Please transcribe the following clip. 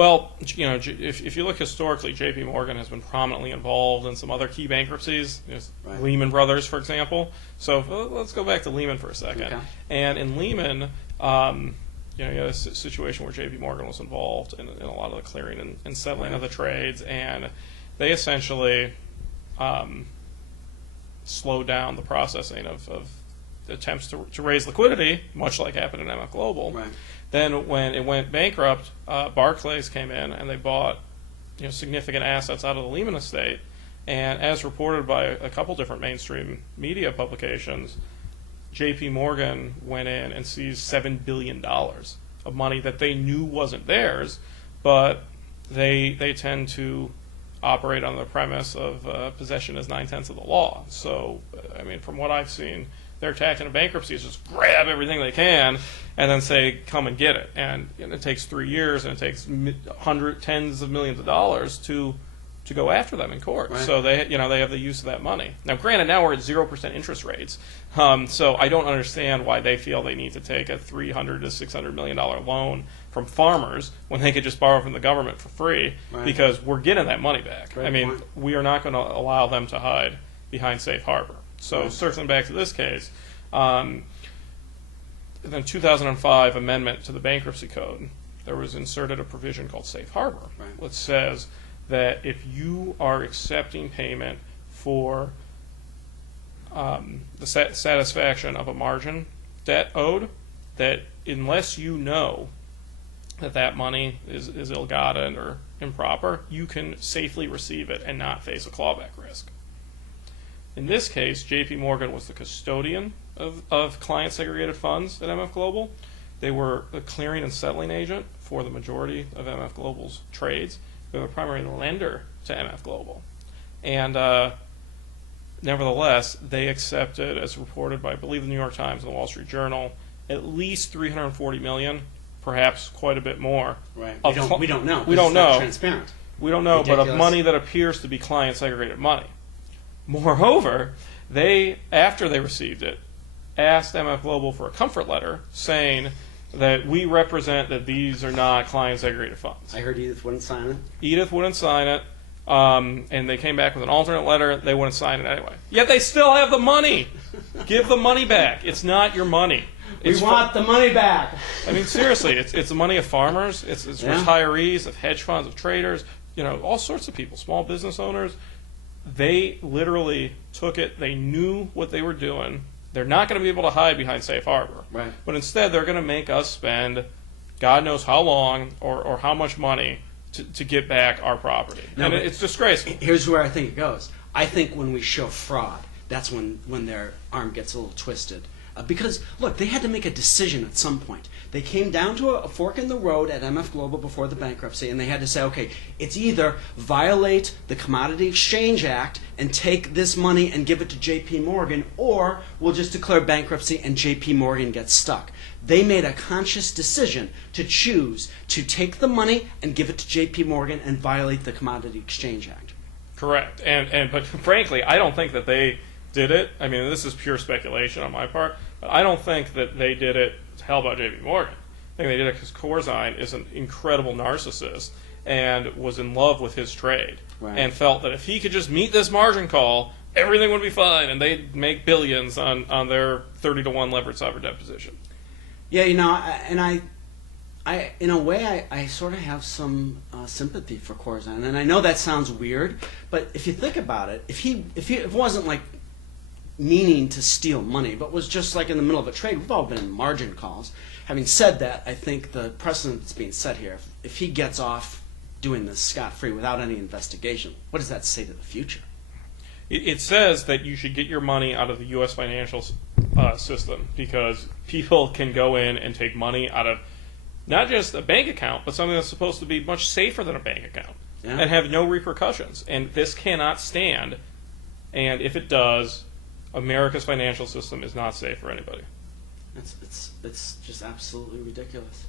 Well, if you look historically, J.P. Morgan has been prominently involved in some other key bankruptcies. Right. Lehman Brothers, for example. So let's go back to Lehman for a second. Okay. And in Lehman, you had a situation where J.P. Morgan was involved in a lot of the clearing and settling of the trades, and they essentially slowed down the processing of attempts to raise liquidity, much like happened in MF Global. Right. Then when it went bankrupt, Barclays came in and they bought significant assets out of the Lehman estate. And as reported by a couple different mainstream media publications, J.P. Morgan went in and seized $7 billion of money that they knew wasn't theirs, but they tend to operate on the premise of possession is 9/10 of the law. So, I mean, from what I've seen, their tactic in bankruptcy is just grab everything they can and then say, come and get it. And it takes 3 years and it takes tens of millions of dollars to go after them in court. Right. So they have the use of that money. Now, granted, now we're at 0% interest rates. So I don't understand why they feel they need to take a $300 to $600 million loan from farmers when they could just borrow from the government for free, Right. because we're getting that money back. Great I mean, point. we are not going to allow them to hide behind safe harbor. So Right. circling back to this case, in the 2005 amendment to the bankruptcy code, there was inserted a provision called safe harbor, Right. which says that if you are accepting payment for the satisfaction of a margin debt owed, that unless you know that money is ill-gotten or improper, you can safely receive it and not face a clawback risk. In this case, J.P. Morgan was the custodian of client segregated funds at MF Global. They were a clearing and settling agent for the majority of MF Global's trades. They were the primary lender to MF Global. And nevertheless, they accepted, as reported by, I believe, the New York Times and the Wall Street Journal, at least $340 million, perhaps quite a bit more. Right. of We don't know. We don't It's not know. transparent. We don't know, but Ridiculous. of money that appears to be client segregated money. Moreover, after they received it, asked MF Global for a comfort letter saying that we represent that these are not client segregated funds. I heard Edith wouldn't sign it. Edith wouldn't sign it, and they came back with an alternate letter. They wouldn't sign it anyway. Yet they still have the money. Give the money back. It's not your money. We want the money back. I mean, seriously, it's the money of farmers, it's Yeah. retirees, of hedge funds, of traders, all sorts of people, small business owners. They literally took it. They knew what they were doing. They're not going to be able to hide behind safe harbor. Right. But instead, they're going to make us spend God knows how long or how much money to get back our property. No, and but it's disgraceful. Here's where I think it goes. I think when we show fraud, that's when their arm gets a little twisted. Because, look, they had to make a decision at some point. They came down to a fork in the road at MF Global before the bankruptcy, and they had to say, okay, it's either violate the Commodity Exchange Act and take this money and give it to J.P. Morgan, or we'll just declare bankruptcy and J.P. Morgan gets stuck. They made a conscious decision to choose to take the money and give it to J.P. Morgan and violate the Commodity Exchange Act. Correct. But frankly, I don't think that they did it. I mean, this is pure speculation on my part, but I don't think that they did it to help out J.P. Morgan. I think they did it because Corzine is an incredible narcissist and was in love with his trade, Right. and felt that if he could just meet this margin call, everything would be fine, and they'd make billions on their 30-to-1 leveraged sovereign debt position. Yeah, I in a way, I sort of have some sympathy for Corzine, and I know that sounds weird, but if you think about it, if it wasn't like meaning to steal money, but was just like in the middle of a trade, we've all been in margin calls. Having said that, I think the precedent that's being set here, if he gets off doing this scot-free without any investigation, what does that say to the future? It says that you should get your money out of the U.S. financial system, because people can go in and take money out of not just a bank account, but something that's supposed to be much safer than a bank account, Yeah. and have no repercussions. And this cannot stand. And if it does, America's financial system is not safe for anybody. It's just absolutely ridiculous.